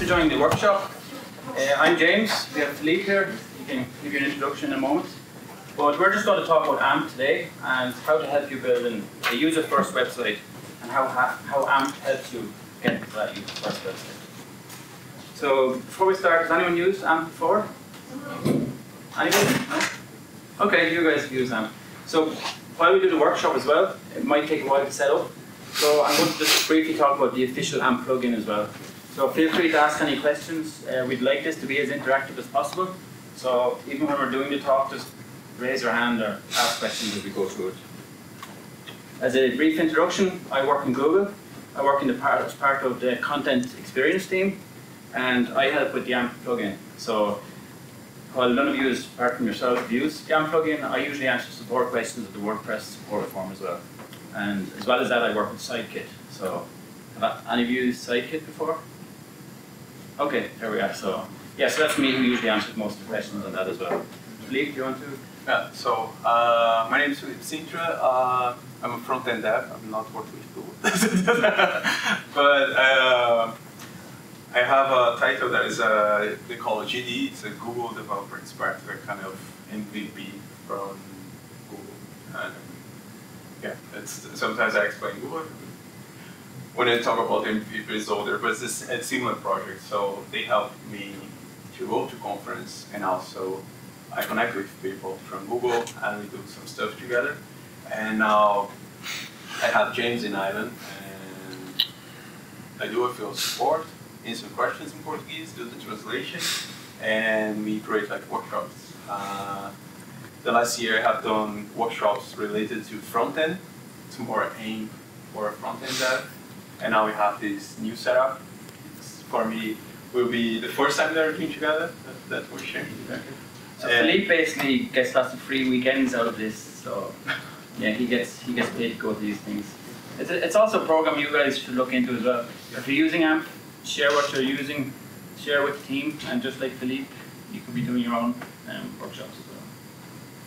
for joining the workshop. I'm James. We have Fellyph here. He can give you an introduction in a moment. But we're just going to talk about AMP today and how to help you build a user-first website and how AMP helps you get to that user-first website. So before we start, has anyone used AMP before? Anyone? No? Okay, you guys have used AMP. So while we do the workshop as well, it might take a while to set up. So I'm going to just briefly talk about the official AMP plugin as well. So feel free to ask any questions. We'd like this to be as interactive as possible. So even when we're doing the talk, just raise your hand or ask questions as we go through it. As a brief introduction, I work in Google. I work as part of the content experience team, and I help with the AMP plugin. So while none of you, apart from yourself, have used the AMP plugin, I usually answer support questions at the WordPress support form as well. And as well as that, I work with Sidekick. So have any of you used Sidekick before? Okay, there we are. So yeah, so that's me who usually answers most of the questions on that as well. Fellyph, do you want to? Yeah, so my name is Cintra. I'm a front-end dev. I'm not working with Google. But I have a title that is, they call it GD. It's a Google Developer Expert, a kind of MVP from Google. And yeah, sometimes I explain Google. When I talk about MVP, it's older, but it's a similar project. So they help me to go to conference, and also I connect with people from Google, and we do some stuff together. And now I have James in Ireland, and I do a field support, answer questions in Portuguese, do the translation, and we create like workshops. The last year I have done workshops related to front-end. It's more aimed for front-end dev. And now we have this new setup. It's, for me, will be the first time that we're working together that we're sharing. So Fellyph basically gets lots of free weekends out of this. So yeah, he gets paid to go to these things. It's also a program you guys should look into as well. If you're using AMP, share what you're using, share with the team, and just like Fellyph, you could be doing your own workshops as well.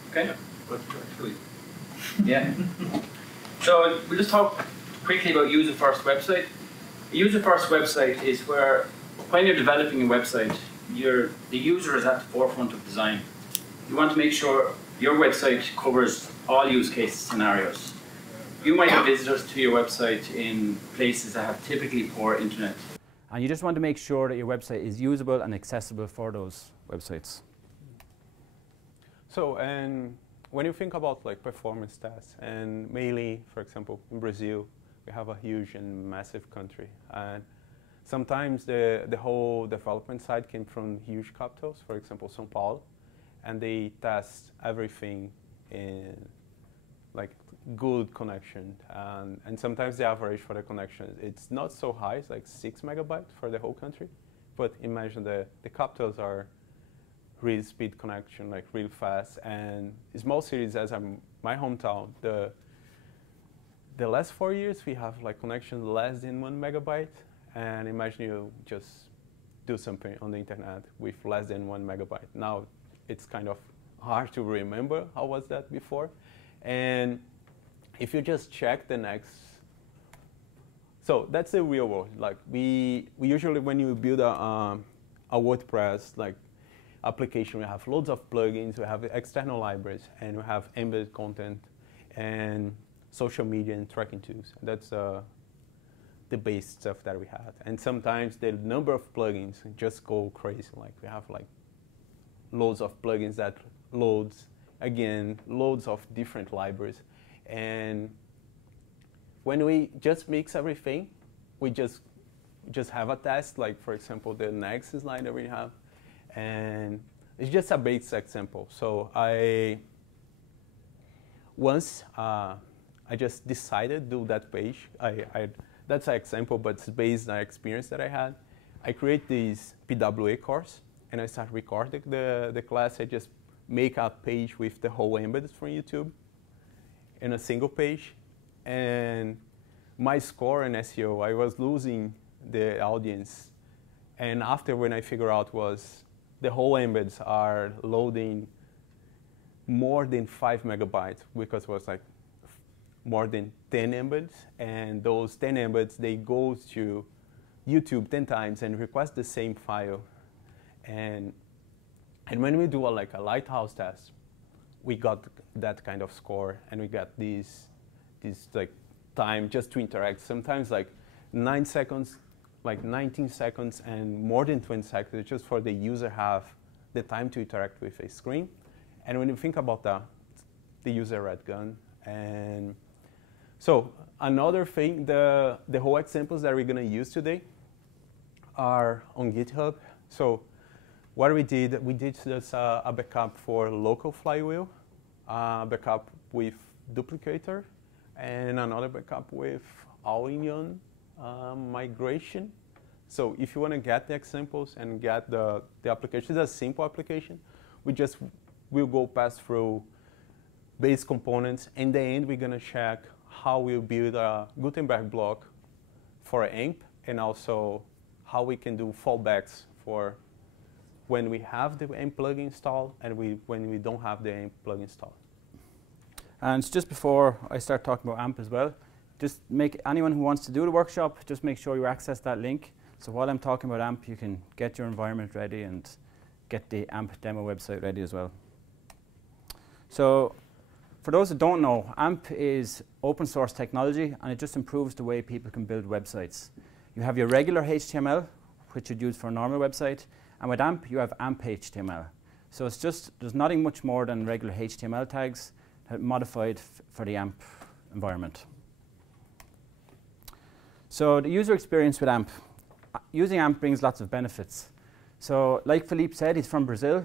Okay? But actually, yeah. So we'll just talk quickly about user-first website. A user-first website is where, when you're developing a website, the user is at the forefront of design. You want to make sure your website covers all use case scenarios. You might have visitors to your website in places that have typically poor internet. And you just want to make sure that your website is usable and accessible for those websites. So, and when you think about like performance tests, and mainly, for example, in Brazil, we have a huge and massive country, and sometimes the whole development side came from huge capitals, for example, São Paulo, and they test everything in like good connection, and sometimes the average for the connection, it's not so high, it's like 6 megabytes for the whole country, but imagine the capitals are really speed connection, like real fast, and small cities as my hometown, the last 4 years we have like connection less than 1 megabyte, and imagine you just do something on the internet with less than 1 megabyte. Now it's kind of hard to remember how was that before, and if you just check the next, so that's the real world. Like we usually, when you build a WordPress like application, we have loads of plugins, we have external libraries, and we have embedded content and social media and tracking tools. That's the base stuff that we have. And sometimes the number of plugins just go crazy. Like we have like loads of plugins that loads, again, loads of different libraries. And when we just mix everything, we just have a test, like for example, the next slide that we have. And it's just a basic example. So once I just decided to do that page. That's an example, but it's based on experience that I had. I create this PWA course, and I start recording the class. I just make a page with the whole embedded from YouTube in a single page. And my score in SEO, I was losing the audience. And after, when I figured out was the whole embeds are loading more than 5 megabytes, because it was like more than 10 embeds, and those 10 embeds, they go to YouTube 10 times and request the same file. And when we do a lighthouse test, we got that kind of score, and we got this like time just to interact. Sometimes like 9 seconds, like 19 seconds, and more than 20 seconds, just for the user have the time to interact with a screen. And when you think about that, the user red gun. And so another thing, the whole examples that we're going to use today are on GitHub. So what we did just a backup for local flywheel, a backup with duplicator, and another backup with all-in-one migration. So if you want to get the examples and get the application, it's a simple application. We'll go pass through base components. In the end, we're going to check how we'll build a Gutenberg block for AMP, and also how we can do fallbacks for when we have the AMP plugin installed and when we don't have the AMP plugin installed. And just before I start talking about AMP as well, just make anyone who wants to do the workshop, just make sure you access that link. So while I'm talking about AMP, you can get your environment ready and get the AMP demo website ready as well. So for those who don't know, AMP is open source technology, and it just improves the way people can build websites. You have your regular HTML, which you'd use for a normal website, and with AMP, you have AMP HTML. So it's just, there's nothing much more than regular HTML tags modified for the AMP environment. So the user experience with AMP. Using AMP brings lots of benefits. So like Fellyph said, he's from Brazil.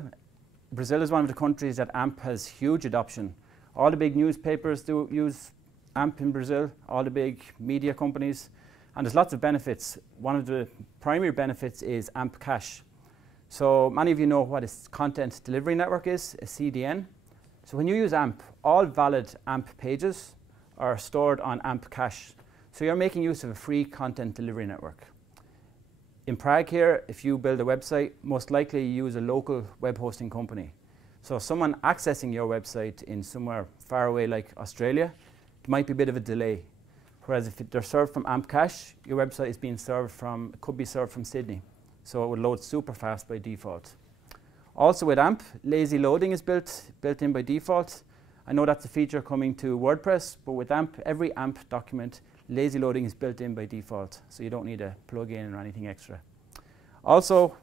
Brazil is one of the countries that AMP has huge adoption. All the big newspapers do use AMP in Brazil, all the big media companies, and there's lots of benefits. One of the primary benefits is AMP cache. So many of you know what a content delivery network is, a CDN. So when you use AMP, all valid AMP pages are stored on AMP cache. So you're making use of a free content delivery network. In Prague here, if you build a website, most likely you use a local web hosting company. So someone accessing your website in somewhere far away like Australia, it might be a bit of a delay. Whereas if they're served from AMP cache, your website is being served from, could be served from Sydney. So it would load super fast by default. Also with AMP, lazy loading is built in by default. I know that's a feature coming to WordPress, but with AMP, every AMP document, lazy loading is built in by default, so you don't need a plugin or anything extra. Also,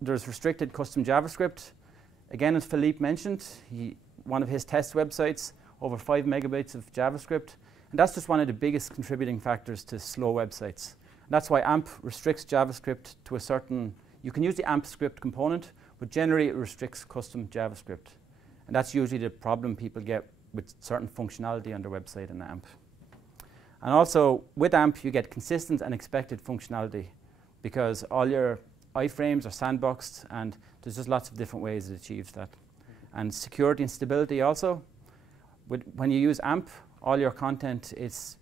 there's restricted custom JavaScript. Again, as Fellyph mentioned, one of his test websites, over 5 megabytes of JavaScript, and that's just one of the biggest contributing factors to slow websites. And that's why AMP restricts JavaScript to a certain, you can use the AMP script component, but generally it restricts custom JavaScript. And that's usually the problem people get with certain functionality on their website in AMP. And also, with AMP, you get consistent and expected functionality because all your iframes are sandboxed, and there's just lots of different ways it achieves that. And security and stability also. When you use AMP, all your content is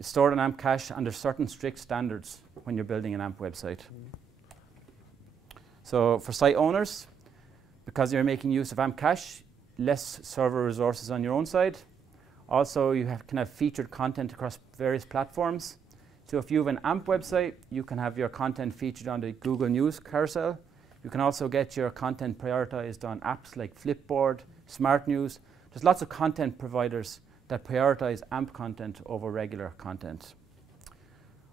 stored on AMP cache under certain strict standards when you're building an AMP website. So for site owners, because you're making use of AMP cache, less server resources on your own side. Also, you can have featured content across various platforms. So if you have an AMP website, you can have your content featured on the Google News carousel. You can also get your content prioritized on apps like Flipboard, Smart News. There's lots of content providers that prioritize AMP content over regular content.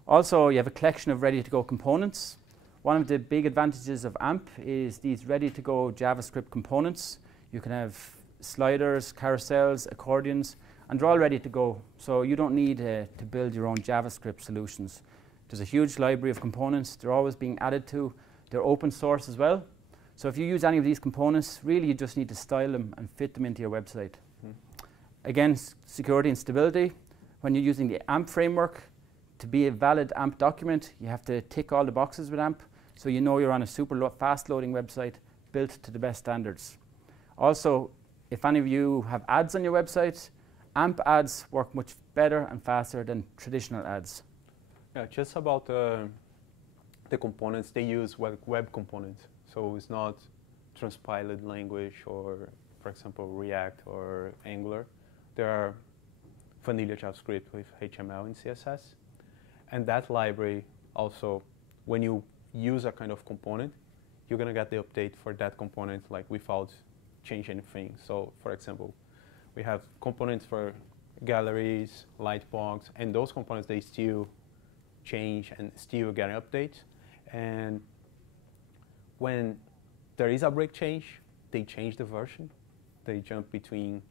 Also, you have a collection of ready-to-go components. One of the big advantages of AMP is these ready-to-go JavaScript components. You can have sliders, carousels, accordions, and they're all ready to go. So you don't need to build your own JavaScript solutions. There's a huge library of components. They're always being added to. They're open source as well. So if you use any of these components, really you just need to style them and fit them into your website. Again, security and stability. When you're using the AMP framework, to be a valid AMP document, you have to tick all the boxes with AMP, so you know you're on a super fast loading website built to the best standards. Also, if any of you have ads on your website, AMP ads work much better and faster than traditional ads. Yeah, just about the components, they use web components. So it's not transpiled language or, for example, React or Angular. There are vanilla JavaScript with HTML and CSS. And that library also when you use a kind of component, you're going to get the update for that component like without changing anything. So for example, we have components for galleries, lightbox, and those components, they still change and still get updates. And when there is a break change, they change the version. They jump between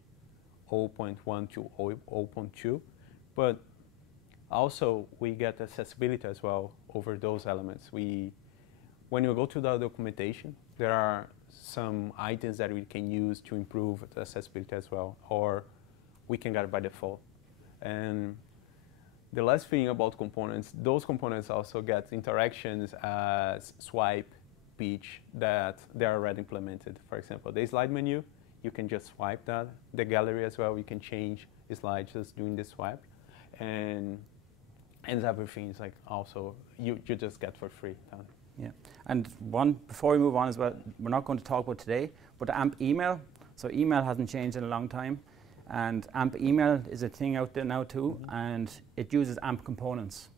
0.1 to 0.2. But also, we get accessibility as well over those elements. When you go to the documentation, there are some items that we can use to improve the accessibility as well, or we can get it by default. And the last thing about components, those components also get interactions as swipe, pitch, that they are already implemented. For example, the slide menu, you can just swipe that. The gallery as well, you can change the slides just doing the swipe. And everything is like also, you just get for free. Yeah, and before we move on as well, we're not going to talk about today, but AMP email. So email hasn't changed in a long time. And AMP email is a thing out there now too, and it uses AMP components.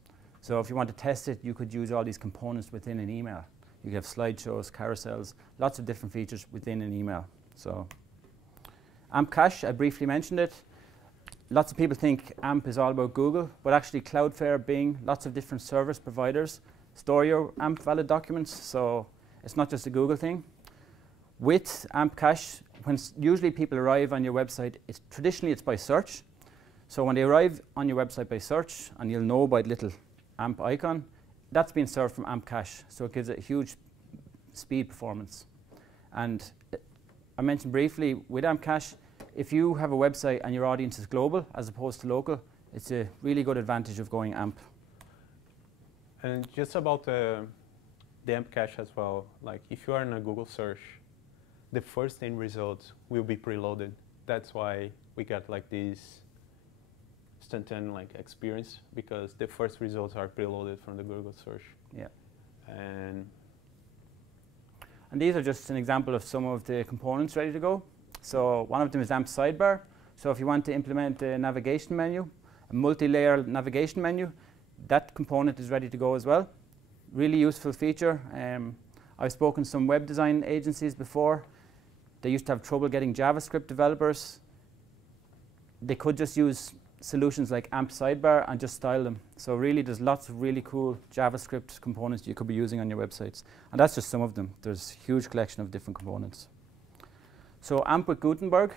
So if you want to test it, you could use all these components within an email. You could have slideshows, carousels, lots of different features within an email. So AMP cache, I briefly mentioned it. Lots of people think AMP is all about Google, but actually Cloudflare, Bing, lots of different service providers store your AMP valid documents, so it's not just a Google thing. With AMP cache, when usually people arrive on your website, traditionally it's by search. So when they arrive on your website by search, and you'll know by the little AMP icon, that's being served from AMP cache, so it gives it a huge speed performance. And I mentioned briefly, with AMP cache, if you have a website and your audience is global as opposed to local, it's a really good advantage of going AMP. And just about the AMP cache as well, like if you are in a Google search, the first 10 results will be preloaded. That's why we got like this instantaneous like experience, because the first results are preloaded from the Google search. Yeah. And these are just an example of some of the components ready to go. So one of them is AMP sidebar. So if you want to implement a navigation menu, a multi-layer navigation menu, that component is ready to go as well. Really useful feature. I've spoken to some web design agencies before. They used to have trouble getting JavaScript developers. They could just use solutions like AMP sidebar and just style them. So really, there's lots of really cool JavaScript components you could be using on your websites. And that's just some of them. There's a huge collection of different components. So AMP with Gutenberg.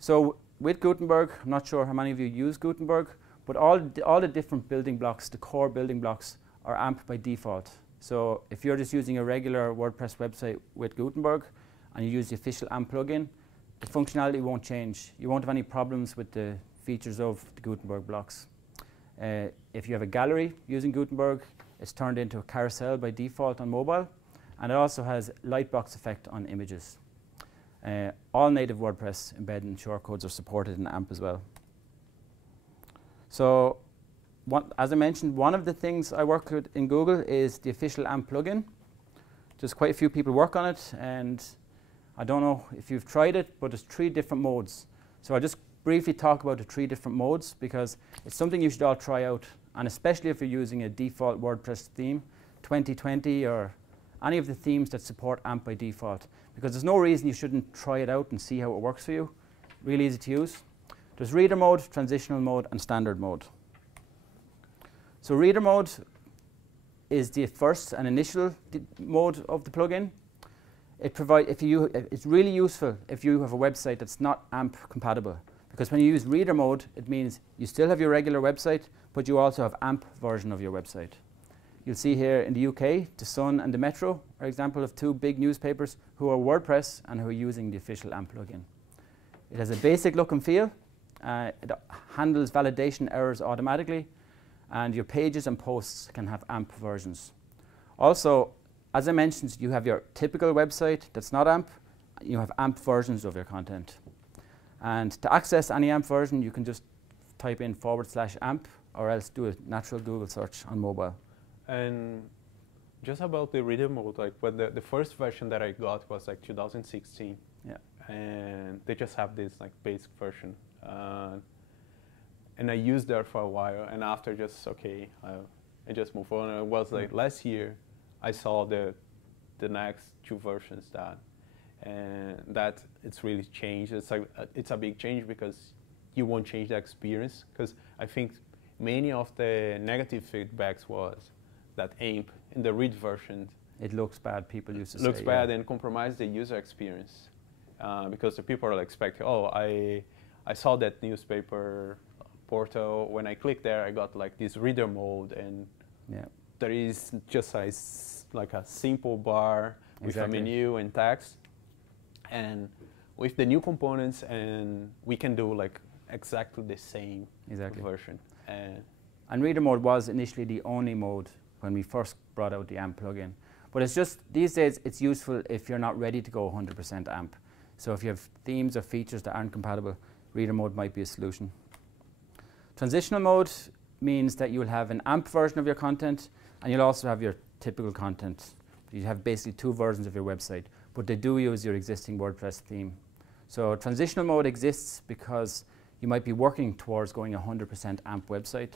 So with Gutenberg, I'm not sure how many of you use Gutenberg, but all the different building blocks, the core building blocks, are AMP by default. So if you're just using a regular WordPress website with Gutenberg and you use the official AMP plugin, the functionality won't change. You won't have any problems with the features of the Gutenberg blocks. If you have a gallery using Gutenberg, it's turned into a carousel by default on mobile, and it also has lightbox effect on images. All native WordPress embedded and shortcodes are supported in AMP as well. So, as I mentioned, one of the things I work with in Google is the official AMP plugin. There's quite a few people work on it, and I don't know if you've tried it, but there's 3 different modes. So I'll just briefly talk about the 3 different modes, because it's something you should all try out, and especially if you're using a default WordPress theme, 2020 or any of the themes that support AMP by default, because there's no reason you shouldn't try it out and see how it works for you. Really easy to use. There's reader mode, transitional mode, and standard mode. So reader mode is the first and initial mode of the plugin. It's really useful if you have a website that's not AMP compatible, because when you use reader mode, it means you still have your regular website, but you also have AMP version of your website. You'll see here in the UK, The Sun and the Metro are example of 2 big newspapers who are WordPress and who are using the official AMP plugin. It has a basic look and feel. It handles validation errors automatically, and your pages and posts can have AMP versions. Also, as I mentioned, you have your typical website that's not AMP. You have AMP versions of your content. And to access any AMP version, you can just type in /AMP, or else do a natural Google search on mobile. And just about the reader mode, like the first version that I got was like 2016. Yeah. And they just have this like basic version. And I used that for a while, and after just, okay, and just move on. And it was like last year, I saw the next 2 versions that, and that it's really changed. It's like it's a big change because you won't change the experience. Because I think many of the negative feedbacks was that AMP in the read version, it looks bad. People used to say looks bad and compromise the user experience because the people are expecting, oh, I saw that newspaper portal. When I clicked there, I got like this reader mode, and there is just like a simple bar with a menu and text. And with the new components, and we can do like exactly the same version. And reader mode was initially the only mode when we first brought out the AMP plugin. But it's just, these days, it's useful if you're not ready to go 100% AMP. So if you have themes or features that aren't compatible, reader mode might be a solution. Transitional mode means that you'll have an AMP version of your content, and you'll also have your typical content. You have basically 2 versions of your website, but they do use your existing WordPress theme. So transitional mode exists because you might be working towards going 100% AMP website,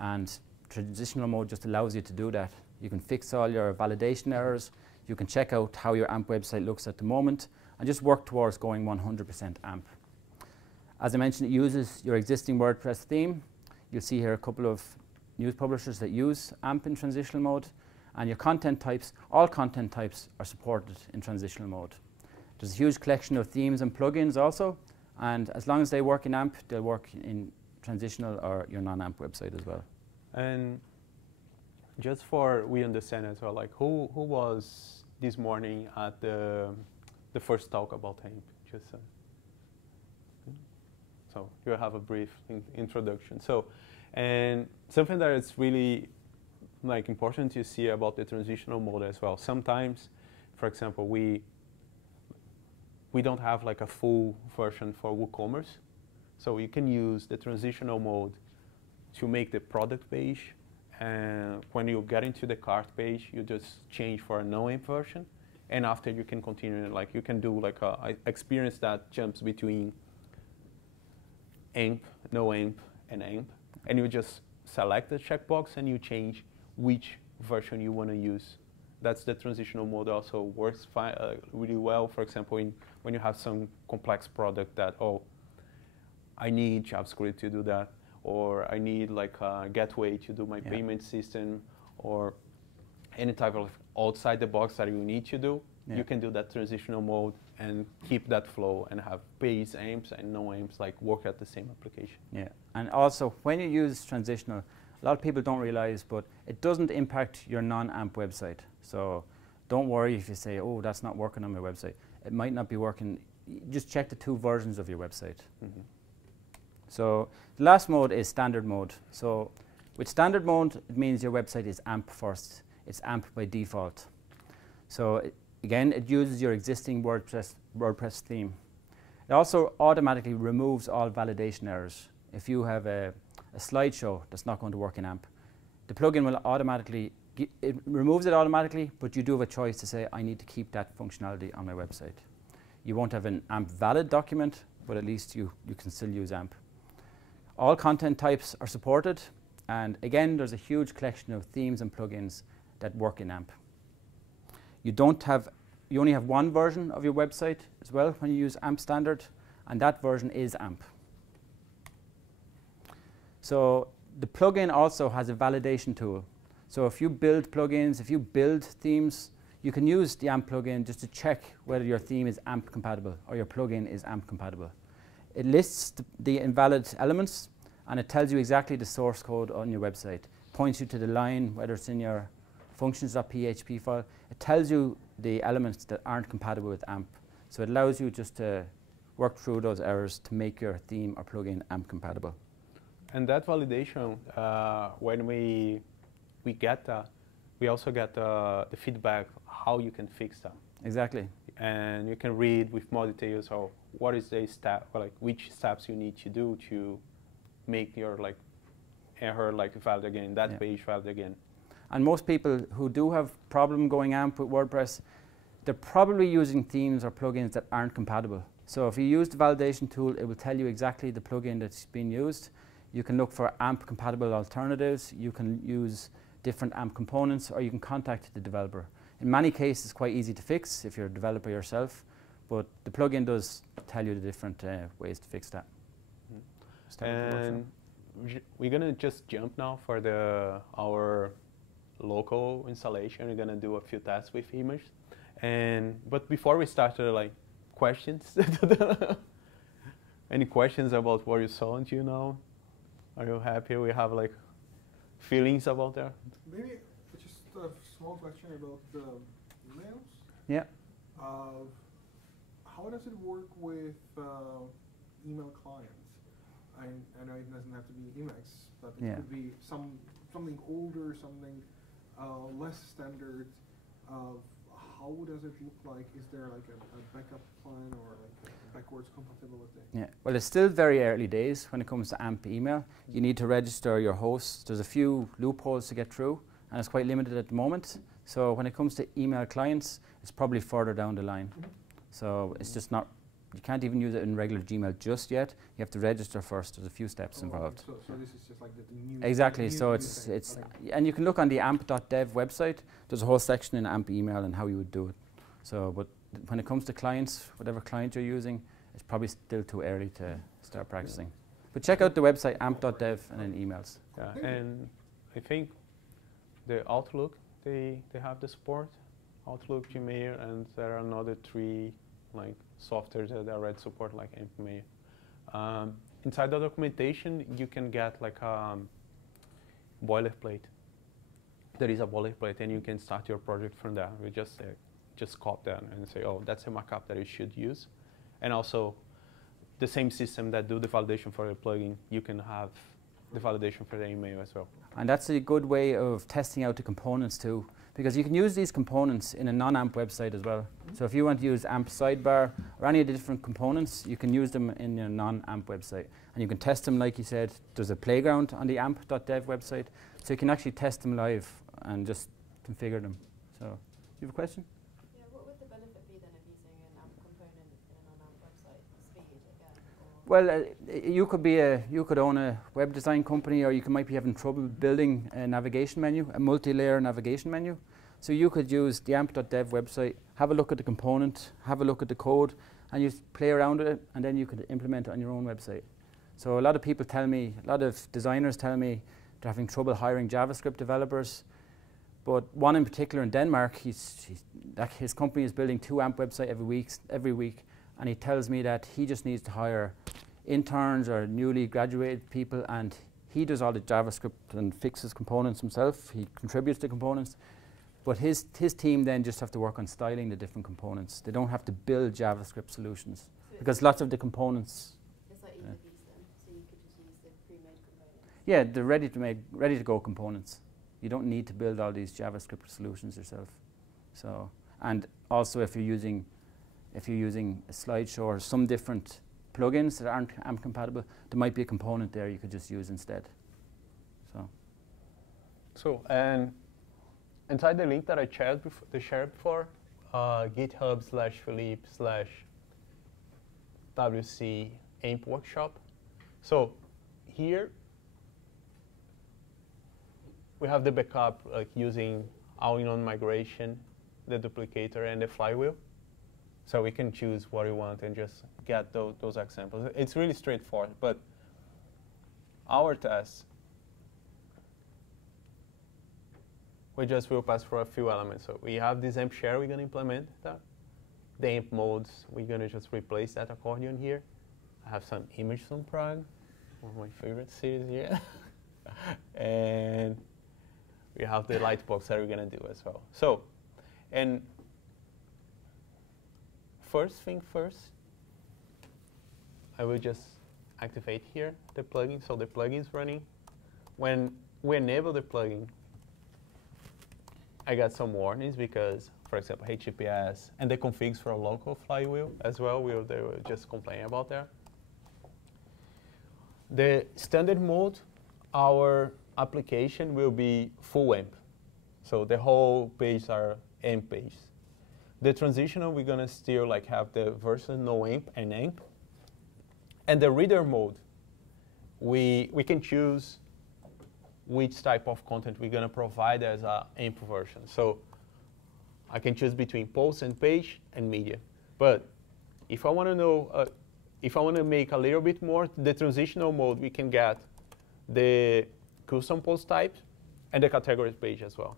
and transitional mode just allows you to do that. You can fix all your validation errors, you can check out how your AMP website looks at the moment, and just work towards going 100% AMP. As I mentioned, it uses your existing WordPress theme. You'll see here a couple of news publishers that use AMP in transitional mode, and your content types, all content types are supported in transitional mode. There's a huge collection of themes and plugins also, and as long as they work in AMP, they'll work in transitional or your non-AMP website as well. And just for we understand as well, like who was this morning at the first talk about AMP? Just so you have a brief introduction. So, and something that is really like important to see about the transitional mode as well. Sometimes, for example, we don't have like a full version for WooCommerce, so you can use the transitional mode to make the product page, and when you get into the cart page, you just change for a no-AMP version, and after you can continue, like you can do like a experience that jumps between AMP, no-AMP, and AMP, and you just select the checkbox and you change which version you want to use. That's the transitional mode. Also works really well, for example, when you have some complex product that, oh, I need JavaScript to do that, or I need like a gateway to do my payment system, or any type of outside the box that you need to do. You can do that transitional mode and keep that flow and have base AMPs and no AMPs like work at the same application. Yeah, and also when you use transitional, a lot of people don't realize, but it doesn't impact your non-AMP website. So don't worry if you say, oh, that's not working on my website. It might not be working. Just check the 2 versions of your website. So the last mode is standard mode. So with standard mode, it means your website is AMP first. It's AMP by default. So again, it uses your existing WordPress theme. It also automatically removes all validation errors. If you have a slideshow that's not going to work in AMP, the plugin will automatically, it removes it automatically, but you do have a choice to say, I need to keep that functionality on my website. You won't have an AMP valid document, but at least you can still use AMP. All content types are supported, and again, there's a huge collection of themes and plugins that work in AMP. You only have 1 version of your website as well when you use AMP standard, and that version is AMP. So the plugin also has a validation tool. So if you build plugins, if you build themes, you can use the AMP plugin just to check whether your theme is AMP compatible or your plugin is AMP compatible. It lists the invalid elements, and it tells you exactly the source code on your website. Points you to the line, whether it's in your functions.php file. It tells you the elements that aren't compatible with AMP. So it allows you just to work through those errors to make your theme or plugin AMP compatible. And that validation, when we get that, we also get the feedback how you can fix that. Exactly. And you can read with more details of what is the step, or like which steps you need to do to make your like error like valid again, that page valid again. And most people who do have problem going AMP with WordPress, they're probably using themes or plugins that aren't compatible. So if you use the validation tool, it will tell you exactly the plugin that's been used. You can look for AMP compatible alternatives. You can use different AMP components, or you can contact the developer. In many cases, it's quite easy to fix if you're a developer yourself, but the plugin does tell you the different ways to fix that. And we're gonna just jump now for our local installation. We're gonna do a few tests with image, but before we start, like questions. Any questions about what you saw until now? Are you happy? We have like feelings about that. Maybe just a small question about the emails. Yeah. How does it work with email clients? I know it doesn't have to be Emacs, but it could be something older, something less standard. How does it look like? Is there like a backup plan or like a backwards compatibility? Yeah, well, it's still very early days when it comes to AMP email. You need to register your hosts. There's a few loopholes to get through, and it's quite limited at the moment. So when it comes to email clients, it's probably further down the line. So it's just not, you can't even use it in regular Gmail just yet. You have to register first. There's a few steps involved. So this is just like the new. Exactly. New so it's okay. And you can look on the amp.dev website. There's a whole section in AMP email and how you would do it. So, but when it comes to clients, whatever client you're using, it's probably still too early to start practicing. But check out the website amp.dev and then emails. Yeah, and I think the Outlook, they have the support. Outlook, Gmail, and there are another 3 like softwares that already support like AMP Mail. Inside the documentation, you can get like a boilerplate. There is a boilerplate, and you can start your project from there. We just copy that and say, oh, that's a markup that you should use. And also, the same system that do the validation for your plugin, you can have the validation for the email as well. And that's a good way of testing out the components too, because you can use these components in a non-AMP website as well. So if you want to use AMP sidebar or any of the different components, you can use them in your non-AMP website. And you can test them, like you said, there's a playground on the amp.dev website, so you can actually test them live and just configure them. So, you have a question? Yeah, what would the benefit be then of using an AMP component in a non-AMP website? Speed again? Well, you could own a web design company, or you might be having trouble building a navigation menu, a multi-layer navigation menu. So you could use the amp.dev website, have a look at the component, have a look at the code, and you play around with it, and then you could implement it on your own website. So a lot of people tell me, a lot of designers tell me they're having trouble hiring JavaScript developers. But one in particular in Denmark, his company is building 2 AMP websites every week, and he tells me that he just needs to hire interns or newly graduated people, and he does all the JavaScript and fixes components himself. He contributes to components. But his team then just have to work on styling the different components. They don't have to build JavaScript solutions, so because lots of the components. It's like either these then, so you could just use the pre-made components. Yeah, they're ready to go components. You don't need to build all these JavaScript solutions yourself. So, and also if you're using a slideshow or some different plugins that aren't AMP compatible, there might be a component there you could just use instead. So, and inside the link that I shared before, GitHub/Fellyph/WC AMP workshop. So here we have the backup, like using all-in-one migration, the duplicator, and the flywheel. So we can choose what we want and just get those examples. It's really straightforward, but our test, we just will pass for a few elements. So we have this AMP share, we're going to implement that. The AMP modes, we're going to just replace that accordion here. I have some image from Prague, one of my favorite cities here. And we have the lightbox that we're going to do as well. So, and first thing first, I will just activate here the plugin. So the plugin is running. When we enable the plugin, I got some warnings because, for example, HTTPS and the configs for a local flywheel as well, they will just complain about that. The standard mode, our application will be full AMP. So the whole page are AMP pages. The transitional, we're going to still like have the version no AMP and AMP. And the reader mode, we can choose which type of content we're going to provide as a AMP version. So I can choose between post and page and media. But if I want to know, if I want to make a little bit more, the transitional mode, we can get the custom post type and the categories page as well.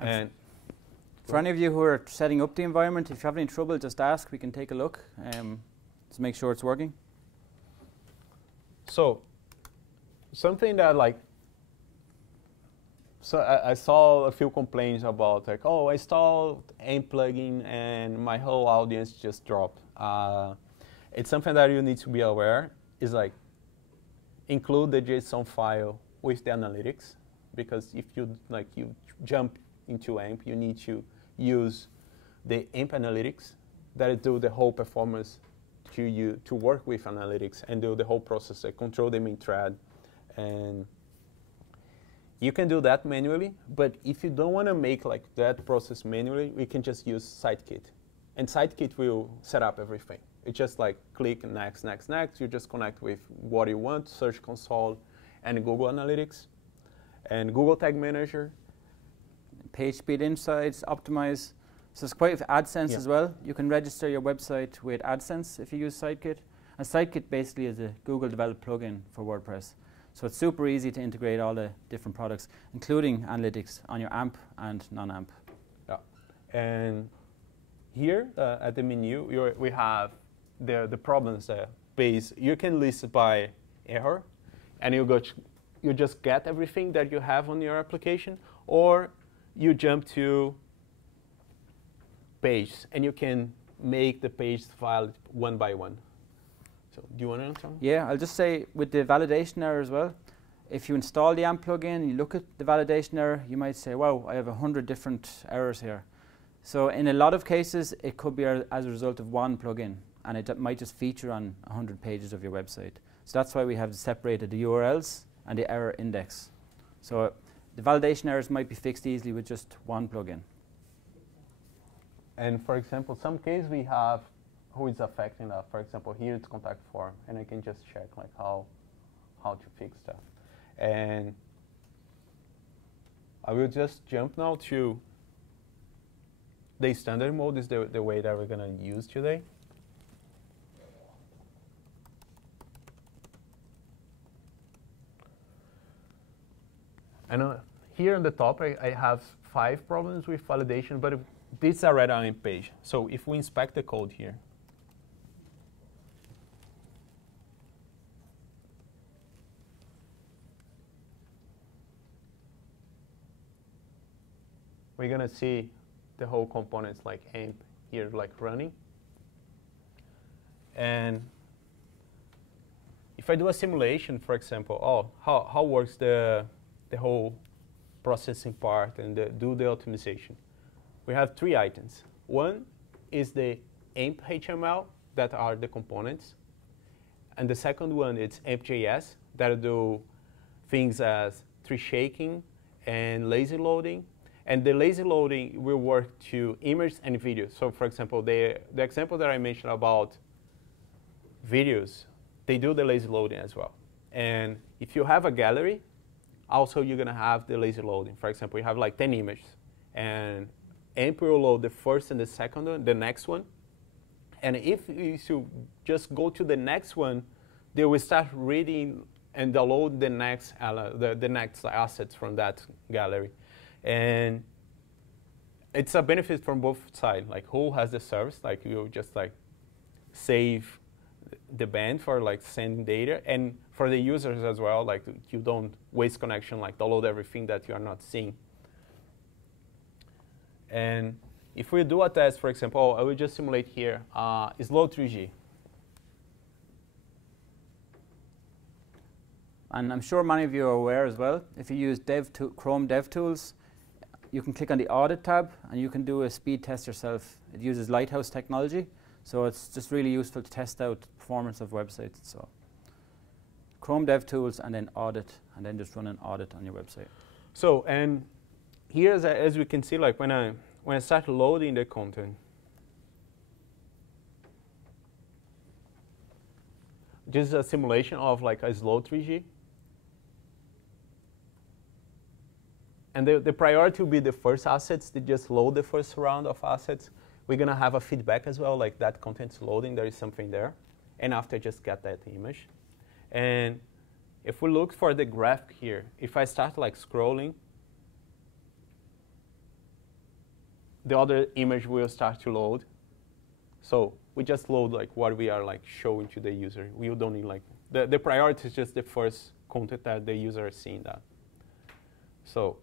And for any of you who are setting up the environment, if you have any trouble, just ask. We can take a look to make sure it's working. So something that I saw a few complaints about like, oh, I installed AMP plugin and my whole audience just dropped. It's something that you need to be aware is like include the JSON file with the analytics, because if you jump into AMP, you need to use the AMP analytics that do the whole performance to work with analytics and do the whole process, like control the main thread. And you can do that manually, but if you don't want to make like that process manually, we can just use Sidekick. And Sidekick will set up everything. It's just like click next, next, next. You just connect with what you want, Search Console and Google Analytics and Google Tag Manager. Page speed insights, optimize. So it's quite AdSense as well. You can register your website with AdSense if you use Sidekick. And Sidekick basically is a Google developed plugin for WordPress. So it's super easy to integrate all the different products, including analytics on your AMP and non-AMP. Yeah. And here at the menu, we have the problems base. You can list by error, and you just get everything that you have on your application, or you jump to page, and you can make the page valid one by one. So do you want to answer? Yeah, I'll just say with the validation error as well, if you install the AMP plugin and you look at the validation error, you might say, wow, I have 100 different errors here. So in a lot of cases, it could be as a result of one plugin, and it might just feature on 100 pages of your website. So that's why we have separated the URLs and the error index. So the validation errors might be fixed easily with just one plugin. And for example, some case we have who is affecting that. For example, here it's contact form, and I can just check like how to fix that. And I will just jump now to the standard mode is the way that we're going to use today. And here on the top, I have 5 problems with validation, but these are right on a page. So if we inspect the code here, we're going to see the whole components like AMP here like running. And if I do a simulation, for example, how works the whole processing part and do the optimization? We have 3 items. One is the AMP HTML, that are the components. And the second one is AMP.js, that do things as tree shaking and lazy loading. And the lazy loading will work to image and video. So for example, the example that I mentioned about videos, they do the lazy loading as well. And if you have a gallery, also you're going to have the lazy loading. For example, you have like 10 images. And AMP will load the first and the second one, the next one. And if you just go to the next one, they will start reading and download the next assets from that gallery. And it's a benefit from both sides. Like who has the service, like you just like save the band for like sending data, and for the users as well, like you don't waste connection, like download everything that you are not seeing. And if we do a test, for example, I will just simulate here, slow 3G. And I'm sure many of you are aware as well, if you use Chrome DevTools, you can click on the Audit tab, and you can do a speed test yourself. It uses Lighthouse technology, so it's just really useful to test out the performance of websites. So Chrome DevTools, and then Audit, and then just run an audit on your website. So, and here, as we can see, like when I start loading the content, just a simulation of like a slow 3G. And the priority will be the first assets. They just load the first round of assets. We're going to have a feedback as well, like that content's loading, there is something there. And after, just get that image. And if we look for the graph here, if I start like scrolling, the other image will start to load. So we just load like what we are like showing to the user. We don't need like, the priority is just the first content that the user is seeing that. So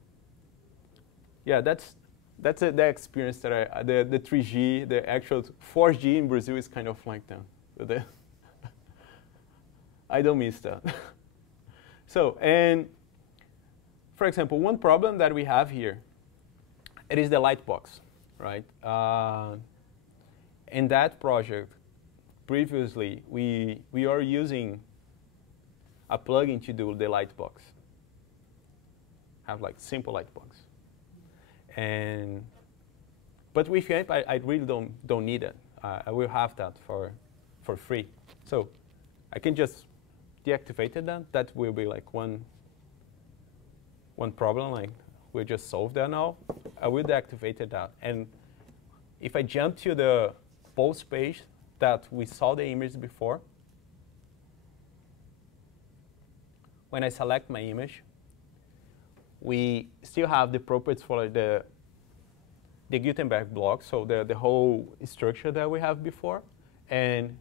yeah, that's the experience that the 3G, the actual 4G in Brazil is kind of like that. I don't miss that. So, and for example, one problem that we have here, it is the lightbox, right? In that project, previously, we are using a plugin to do the lightbox. Have like simple lightbox. But with AMP, I really don't need it. I will have that for free. So I can just deactivate it then. That will be like one problem. Like we'll just solve that now. I will deactivate that. And if I jump to the post page that we saw the image before, when I select my image, we still have the properties for the Gutenberg block, so the whole structure that we have before. And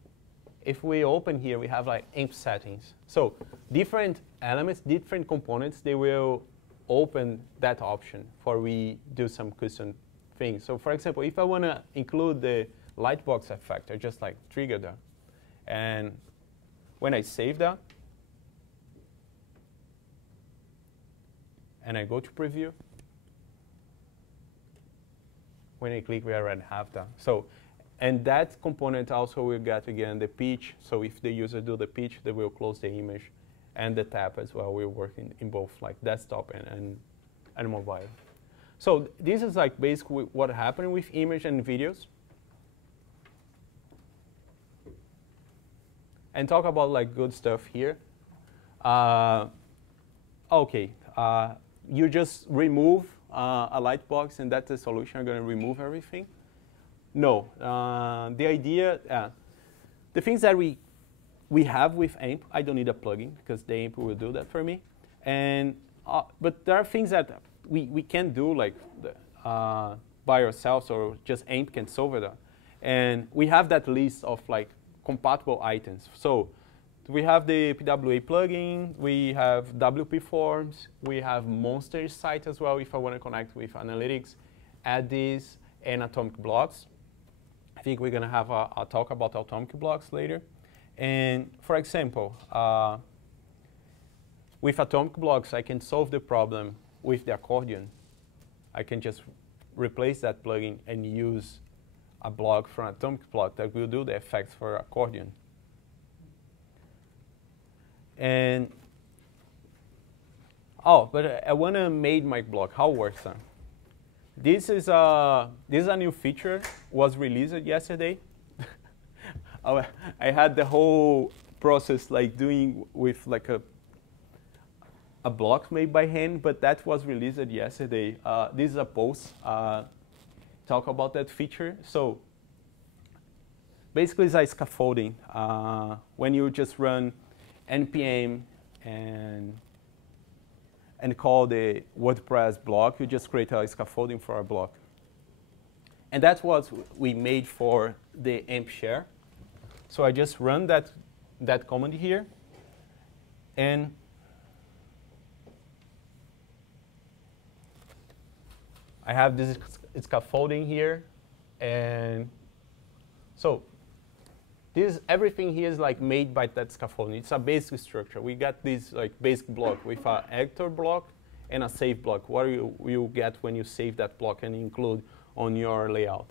if we open here, we have like AMP settings. So different elements, different components, they will open that option for we do some custom things. So for example, if I want to include the lightbox effect, I just like trigger that. And when I save that, and I go to preview, when I click, we already have that. So, and that component also will get, again, the pitch. So if the user do the pitch, they will close the image. And the tab as well will work in both like desktop and mobile. So this is like basically what happened with image and videos. And talk about like good stuff here. Okay. You just remove a lightbox, and that's the solution. I'm going to remove everything. No. The idea, the things that we have with AMP, I don't need a plugin, because the AMP will do that for me. And but there are things that we can do like by ourselves, or just AMP can solve that. And we have that list of like compatible items. So we have the PWA plugin, we have WP forms, we have Monster site as well if I want to connect with analytics, add this, and atomic blocks. I think we're going to have a talk about atomic blocks later. And for example, with atomic blocks, I can solve the problem with the accordion. I can just replace that plugin and use a block from atomic block that will do the effects for accordion. And but I want to make my block. How works that? This is a new feature. Was released yesterday. I had the whole process like doing with like a block made by hand, but that was released yesterday. This is a post talk about that feature. So basically, it's a scaffolding. When you just run npm and call the WordPress block, you just create a scaffolding for a block. And that's what we made for the AMP share. So I just run that command here, and I have this scaffolding here, and so everything here is like made by that scaffolding. It's a basic structure. We got this like basic block with an editor block and a save block. What you get when you save that block and include on your layout.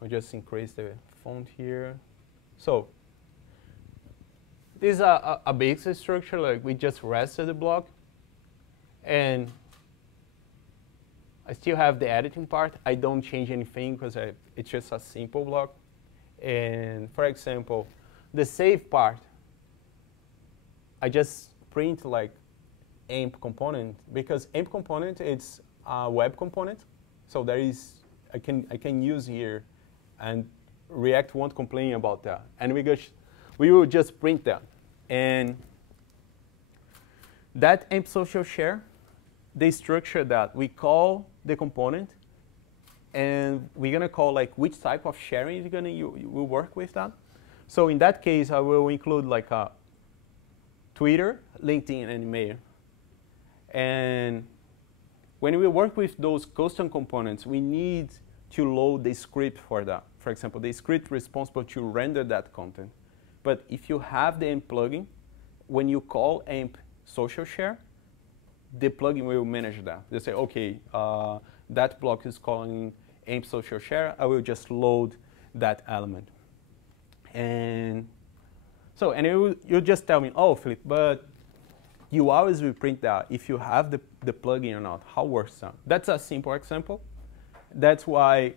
We just increase the font here. So this is a basic structure, like we just rested the block. And I still have the editing part. I don't change anything because it's just a simple block. And for example, the save part, I just print like AMP component because AMP component it's a web component. So there is I can use here, and React won't complain about that. And we will just print that. And that AMP social share, they structure that we call the component, and we're gonna call like which type of sharing you will work with that. So in that case, I will include like a Twitter, LinkedIn, and email. And when we work with those custom components, we need to load the script for that. For example, the script responsible to render that content. But if you have the AMP plugin, when you call AMP social share, the plugin will manage that. They say, okay, that block is calling AMP social share. I will just load that element. And so, and you just tell me, oh, Fellyph, but you always will print that if you have the plugin or not. How works that? That's a simple example. That's why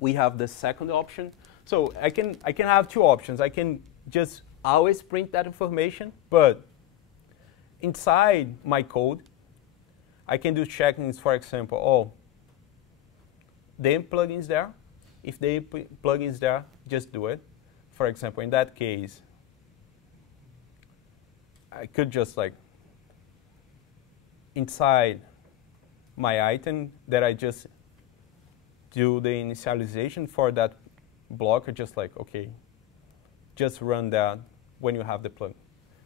we have the second option. So I can have two options. I can just always print that information, but inside my code, I can do checkings, for example, oh, the AMP plugin is there. If the AMP plugin is there, just do it. For example, in that case, I could just like, inside my item that I just do the initialization for that block, or just like, okay, just run that when you have the plugin.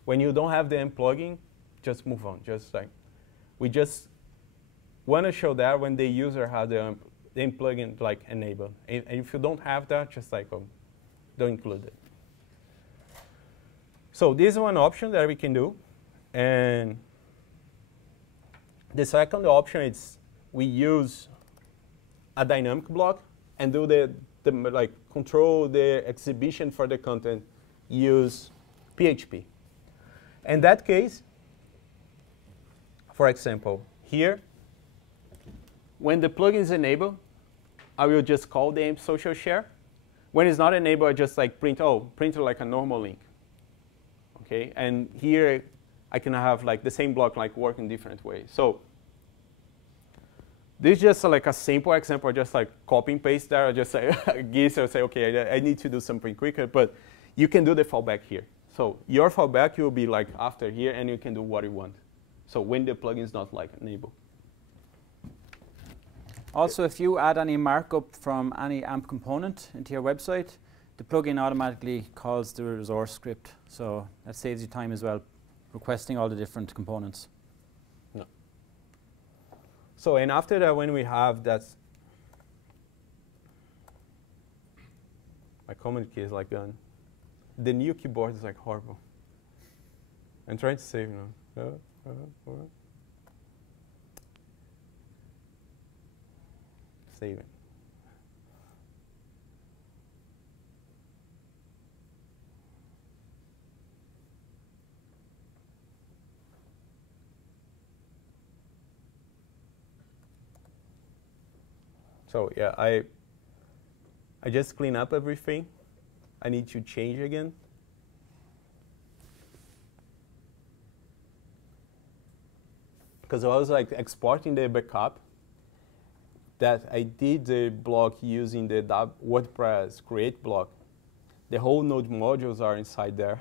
When you don't have the AMP plugin, just move on. Just like, we just want to show that when the user has the AMP plugin like enabled. And if you don't have that, just like, don't include it. So this is one option that we can do. And the second option is we use a dynamic block and do the like control the exhibition for the content, use PHP. In that case, for example, here, when the plugin is enabled, I will just call the AMP social share. When it's not enabled, I just like print like a normal link. Okay, and here I can have like the same block like work in different ways. So this is just like a simple example, just like copy and paste there. I just say GIS or say, okay, I need to do something quicker, but you can do the fallback here. So your fallback will be like after here, and you can do what you want. So when the plugin is not like enabled. Also, if you add any markup from any AMP component into your website, the plugin automatically calls the resource script. So that saves you time as well, requesting all the different components. No. So, and after that, when we have that, my command key is like gone. The new keyboard is like horrible. I'm trying to save now. Save it. So yeah, I just clean up everything. I need to change again. Because I was like exporting the backup that I did the block using the WordPress create block. The whole node modules are inside there.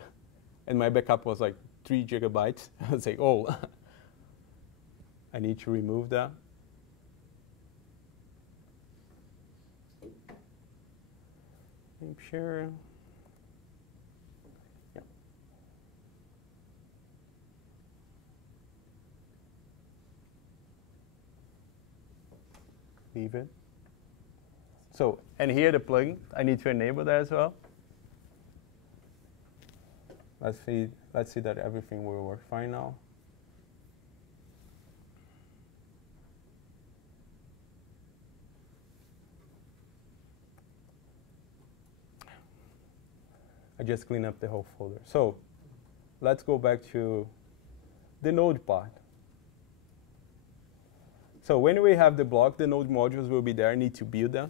And my backup was like 3 gigabytes. I was like, oh, I need to remove that. I'm sure. Yeah. Leave it. So, and here the plugin, I need to enable that as well. Let's see that everything will work fine now. I just clean up the whole folder. So let's go back to the node part. So when we have the block, the node modules will be there. I need to build them.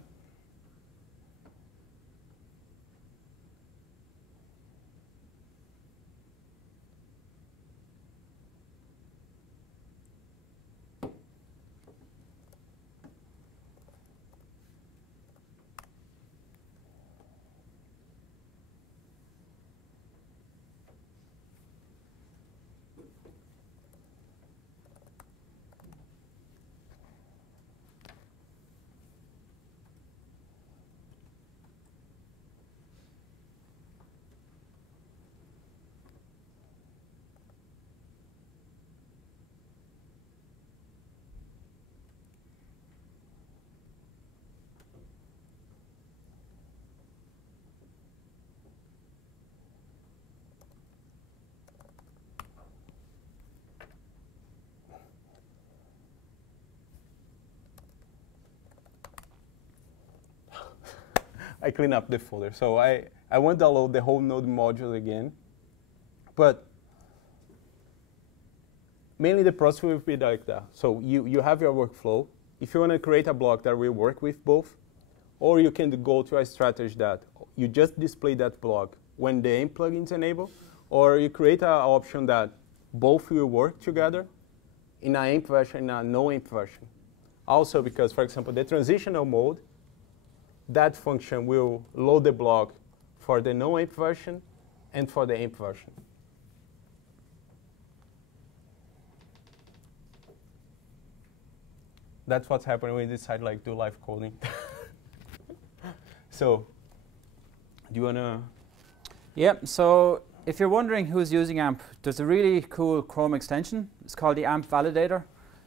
I clean up the folder. So I won't download the whole node module again. But mainly the process will be like that. So you have your workflow. If you want to create a block that will work with both, or you can go to a strategy that you just display that block when the AIM plugin is enabled, or you create an option that both will work together in an AIM version and a no AIM version. Also because, for example, the transitional mode, that function will load the block for the no AIM version and for the AIM version. That's what's happening when we decide like do live coding. So, do you wanna? Yeah. So if you're wondering who's using AMP, there's a really cool Chrome extension. It's called the AMP Validator.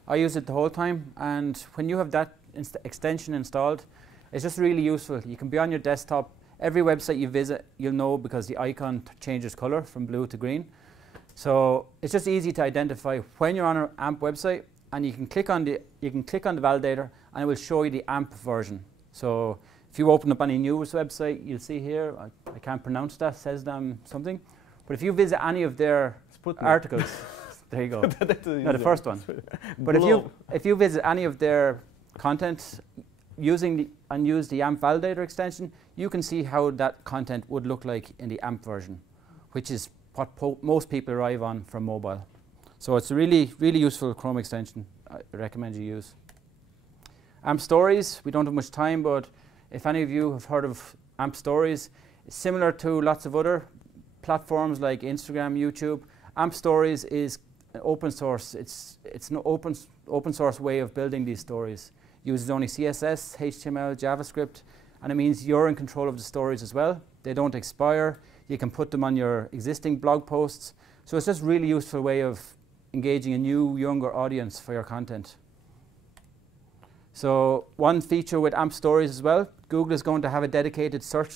I use it the whole time, and when you have that extension installed, it's just really useful. You can be on your desktop. Every website you visit, you'll know because the icon changes color from blue to green. So it's just easy to identify when you're on an AMP website, and you can click on the validator, and it will show you the AMP version. So if you open up any news website, you'll see here. I can't pronounce that. Says them something. But if you visit any of their articles, there you go. No, the first one. But if you visit any of their content use the AMP Validator extension, you can see how that content would look like in the AMP version, which is what most people arrive on from mobile. So it's a really, really useful Chrome extension I recommend you use. AMP Stories, we don't have much time, but if any of you have heard of AMP Stories, it's similar to lots of other platforms like Instagram, YouTube. AMP Stories is an open source. It's an open source way of building these stories. Uses only CSS, HTML, JavaScript, and it means you're in control of the stories as well. They don't expire. You can put them on your existing blog posts. So it's just a really useful way of engaging a new, younger audience for your content. So one feature with AMP Stories as well, Google is going to have a dedicated search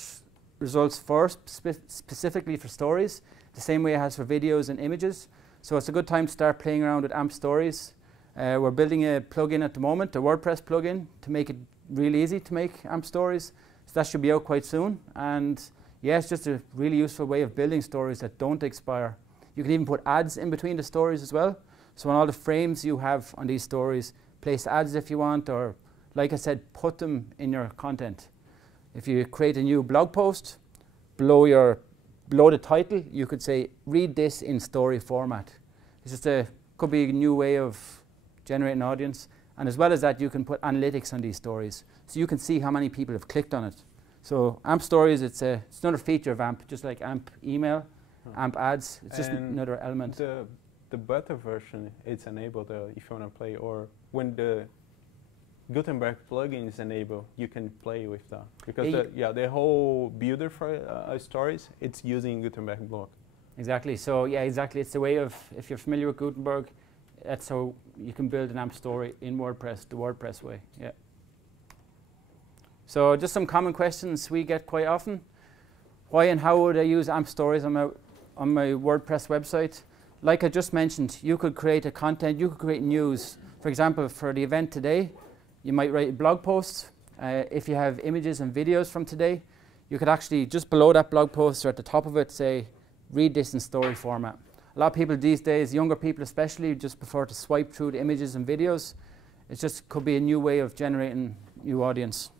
results first, specifically for stories, the same way it has for videos and images. So it's a good time to start playing around with AMP Stories. We're building a plugin at the moment, a WordPress plugin, to make it really easy to make AMP Stories. So that should be out quite soon. And yeah, it's just a really useful way of building stories that don't expire. You can even put ads in between the stories as well. So on all the frames you have on these stories, place ads if you want, or like I said, put them in your content. If you create a new blog post, below the title, you could say, read this in story format. It's just could be a new way of generate an audience, and as well as that, you can put analytics on these stories, so you can see how many people have clicked on it. So AMP Stories, it's another feature of AMP, just like AMP Email, AMP Ads. It's just another element. The beta version, it's enabled if you want to play, or when the Gutenberg plugin is enabled, you can play with that, because the whole builder for stories, it's using Gutenberg block. Exactly. So yeah, exactly. It's a way of, if you're familiar with Gutenberg, that's how you can build an AMP story in WordPress, the WordPress way. Yeah. So just some common questions we get quite often. Why and how would I use AMP stories on my WordPress website? Like I just mentioned, you could create you could create news. For example, for the event today, you might write blog posts. If you have images and videos from today, you could actually just below that blog post or at the top of it say, read this in story format. A lot of people these days, younger people especially, just prefer to swipe through the images and videos. It just could be a new way of generating new audience.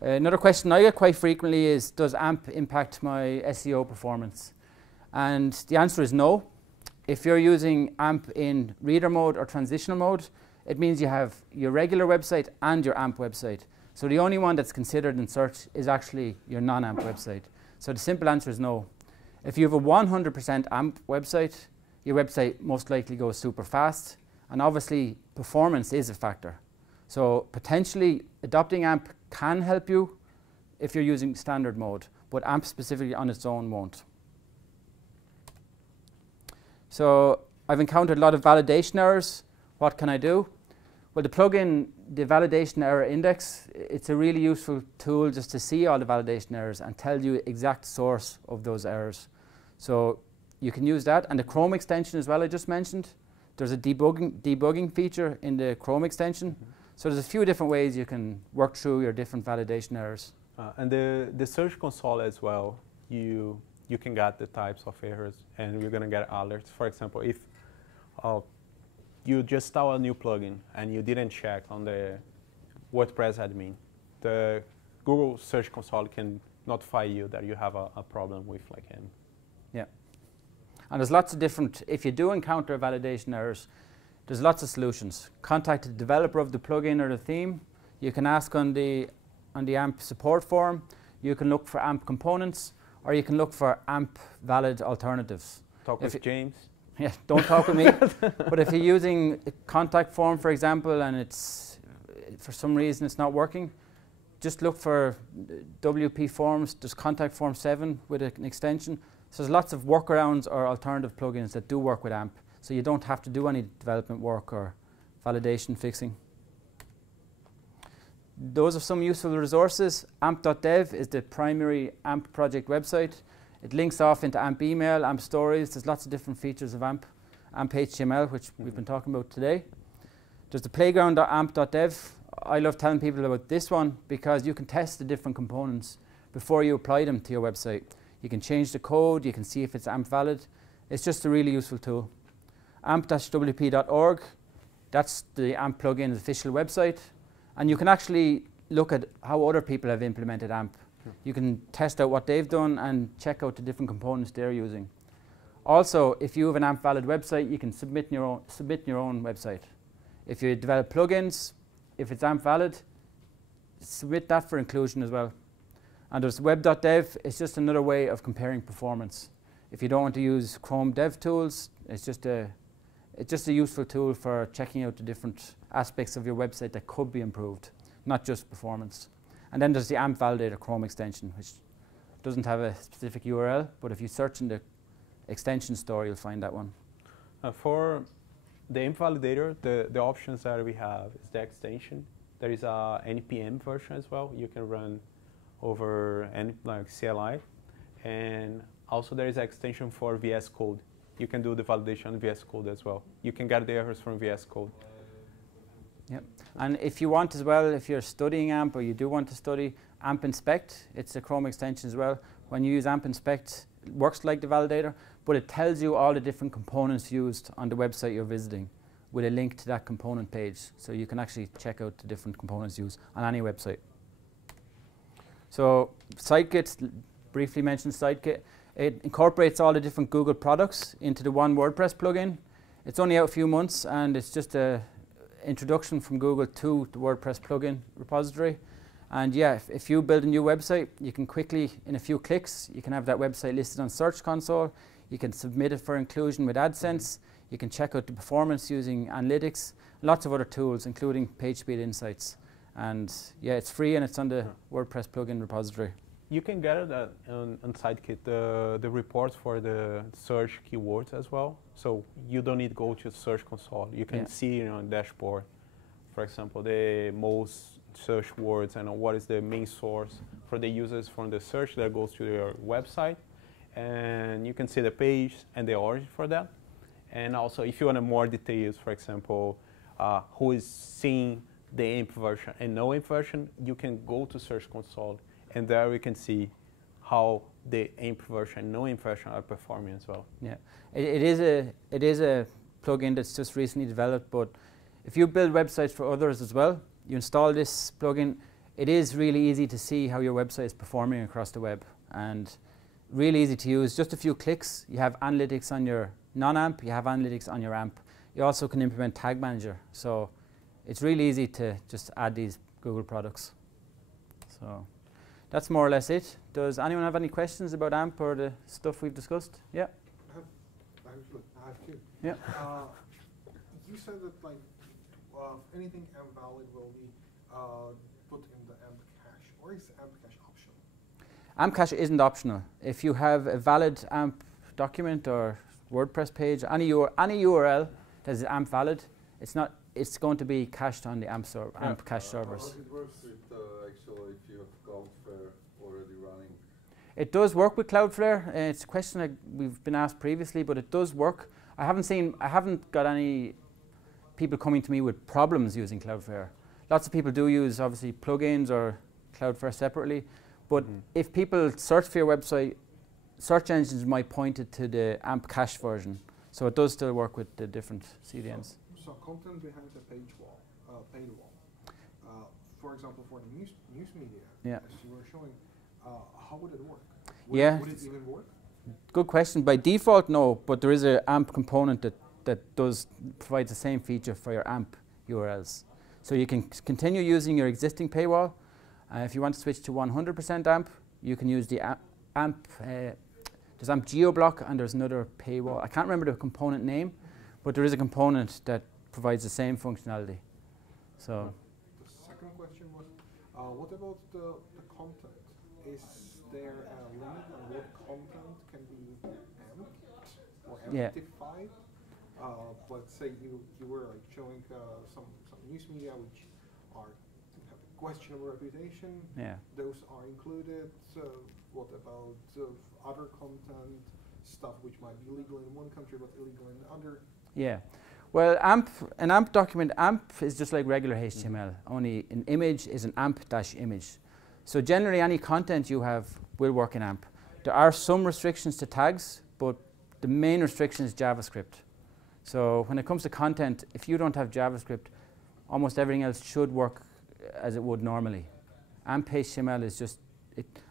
Another question I get quite frequently is, does AMP impact my SEO performance? And the answer is no. If you're using AMP in reader mode or transitional mode, it means you have your regular website and your AMP website. So the only one that's considered in search is actually your non-AMP website. So the simple answer is no. If you have a 100% AMP website, your website most likely goes super fast, and obviously performance is a factor. So potentially adopting AMP can help you if you're using standard mode, but AMP specifically on its own won't. So I've encountered a lot of validation errors. What can I do? Well, the plugin, the validation error index, it's a really useful tool just to see all the validation errors and tell you exact source of those errors. So you can use that. And the Chrome extension as well, I just mentioned. There's a debugging feature in the Chrome extension. So there's a few different ways you can work through your different validation errors. And the Search Console as well, you can get the types of errors, and you're going to get alerts. For example, if you just install a new plugin and you didn't check on the WordPress admin, the Google Search Console can notify you that you have a problem with like him. Yeah. And there's lots of different, if you do encounter validation errors, there's lots of solutions. Contact the developer of the plugin or the theme. You can ask on the AMP support forum. You can look for AMP components, or you can look for AMP valid alternatives. Talk with James. Yeah, don't talk with me. But if you're using a contact form, for example, and it's for some reason it's not working, just look for WP forms. There's contact form 7 with an extension. So there's lots of workarounds or alternative plugins that do work with AMP. So you don't have to do any development work or validation fixing. Those are some useful resources. AMP.dev is the primary AMP project website. It links off into AMP email, AMP stories. There's lots of different features of AMP. AMP HTML, which we've been talking about today. There's the playground.amp.dev. I love telling people about this one because you can test the different components before you apply them to your website. You can change the code. You can see if it's AMP valid. It's just a really useful tool. amp-wp.org. That's the AMP plugin's official website. And you can actually look at how other people have implemented AMP. You can test out what they've done and check out the different components they're using. Also, if you have an AMP valid website, you can submit your own website. If you develop plugins, if it's AMP valid, submit that for inclusion as well. And there's web.dev. It's just another way of comparing performance. If you don't want to use Chrome dev tools, it's just a useful tool for checking out the different aspects of your website that could be improved, not just performance. And then there's the AMP Validator Chrome extension, which doesn't have a specific URL, but if you search in the extension store, you'll find that one. For the AMP Validator, the options that we have is the extension. There is a NPM version as well. You can run over like CLI. And also there is an extension for VS Code. You can do the validation on VS Code as well. You can get the errors from VS Code. Yep. And if you want as well, if you're studying AMP or you do want to study AMP Inspect, it's a Chrome extension as well. When you use AMP Inspect, it works like the validator, but it tells you all the different components used on the website you're visiting with a link to that component page. So you can actually check out the different components used on any website. So Sidekick, briefly mentioned Sidekick. It incorporates all the different Google products into the one WordPress plugin. It's only out a few months, and it's just an introduction from Google to the WordPress plugin repository. And yeah, if you build a new website, you can quickly, in a few clicks, you can have that website listed on Search Console. You can submit it for inclusion with AdSense. You can check out the performance using analytics. Lots of other tools, including PageSpeed Insights. And yeah, it's free and it's on the WordPress plugin repository. You can get it on Sidekick, the reports for the search keywords as well. So you don't need to go to Search Console. You can see on dashboard, for example, the most search words and what is the main source for the users from the search that goes to your website. And you can see the page and the origin for that. And also, if you want more details, for example, who is seeing the AMP version and no AMP version, you can go to Search Console. And there we can see how the AMP version and no AMP version are performing as well. Yeah, it is a plugin that's just recently developed, but if you build websites for others as well, you install this plugin, it is really easy to see how your website is performing across the web, and really easy to use. Just a few clicks, you have analytics on your non-AMP, you have analytics on your AMP. You also can implement Tag Manager, so it's really easy to just add these Google products. So that's more or less it. Does anyone have any questions about AMP or the stuff we've discussed? Yeah? I have two. Yeah. You said that like anything AMP valid will be put in the AMP cache, or is AMP cache optional? AMP cache isn't optional. If you have a valid AMP document or WordPress page, any URL that is AMP valid, it's going to be cached on the AMP cache servers. How it works with actually if you have Cloudflare already running? It does work with Cloudflare. It's a question we've been asked previously, but it does work. I haven't got any people coming to me with problems using Cloudflare. Lots of people do use obviously plugins or Cloudflare separately, but if people search for your website, search engines might point it to the AMP cache version. So it does still work with the different CDNs. So content behind the paid wall. For example, for the news media, as you were showing, how would it work? Would it even work? Good question. By default, no, but there is an AMP component that does provide the same feature for your AMP URLs. So you can continue using your existing paywall. If you want to switch to 100% AMP, you can use the AMP. There's AMP GeoBlock, and there's another paywall. I can't remember the component name, but there is a component that provides the same functionality. So. The second question was, what about the content? Is there a limit on what content can be amped or amplified? Let's say you were like showing some news media which have a questionable reputation. Yeah. Those are included. What about other content, stuff which might be legal in one country but illegal in another? Yeah. Well, an AMP document, AMP is just like regular HTML, only an image is an AMP-image. So generally any content you have will work in AMP. There are some restrictions to tags, but the main restriction is JavaScript. So when it comes to content, if you don't have JavaScript, almost everything else should work as it would normally. AMP HTML is just,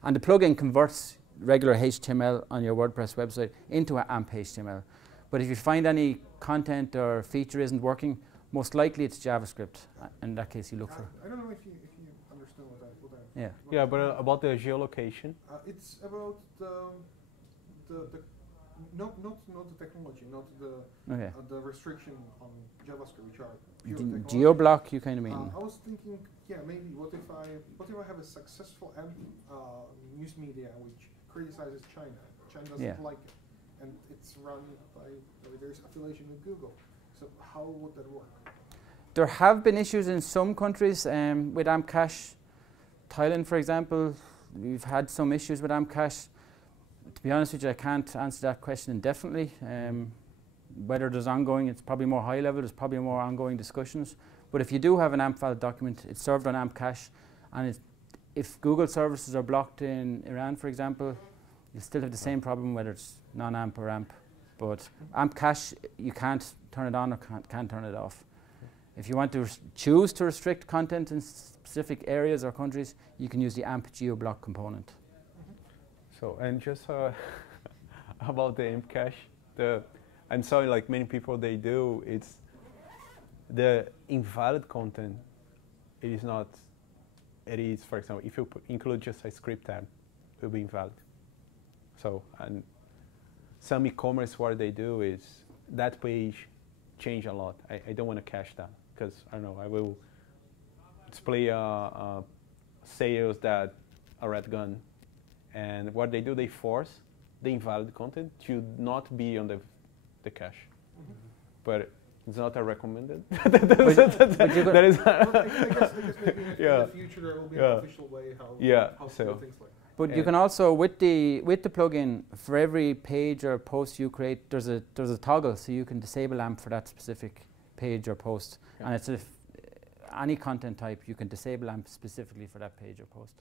and the plugin converts regular HTML on your WordPress website into an AMP HTML. But if you find any content or feature isn't working, most likely it's JavaScript. In that case, you look for. I don't know if you understand what I Yeah. Yeah, but about the geolocation. It's about not the technology, not the restriction on JavaScript, which are pure technology. GeoBlock, you kind of mean? I was thinking, maybe what if I have a successful news media which criticizes China? China doesn't like it, and it's run by there's affiliation with Google. So how would that work? There have been issues in some countries with AMP cache. Thailand, for example, we've had some issues with AMP cache. To be honest with you, I can't answer that question indefinitely. Whether there's ongoing, it's probably more high level, there's probably more ongoing discussions. But if you do have an AMP valid document, it's served on AMP cache, and if Google services are blocked in Iran, for example, you still have the same problem whether it's non-AMP or AMP. But AMP cache, you can't turn it on or can't turn it off. If you want to choose to restrict content in specific areas or countries, you can use the AMP GeoBlock component. So, and just about the AMP cache, I'm sorry, like many people they do, it's the invalid content. It is not. It is, for example, if you include just a script tab, it will be invalid. So, and some e-commerce, what they do is that page change a lot. I don't want to cache that because I don't know. I will display sales that are red gun, and what they do, they force the invalid content to not be on the cache. But it's not a recommended. I guess maybe in the future there will be an official way how to do things like that. But you can also, with the plugin, for every page or post you create, there's a toggle, so you can disable AMP for that specific page or post. And it's any content type, you can disable AMP specifically for that page or post.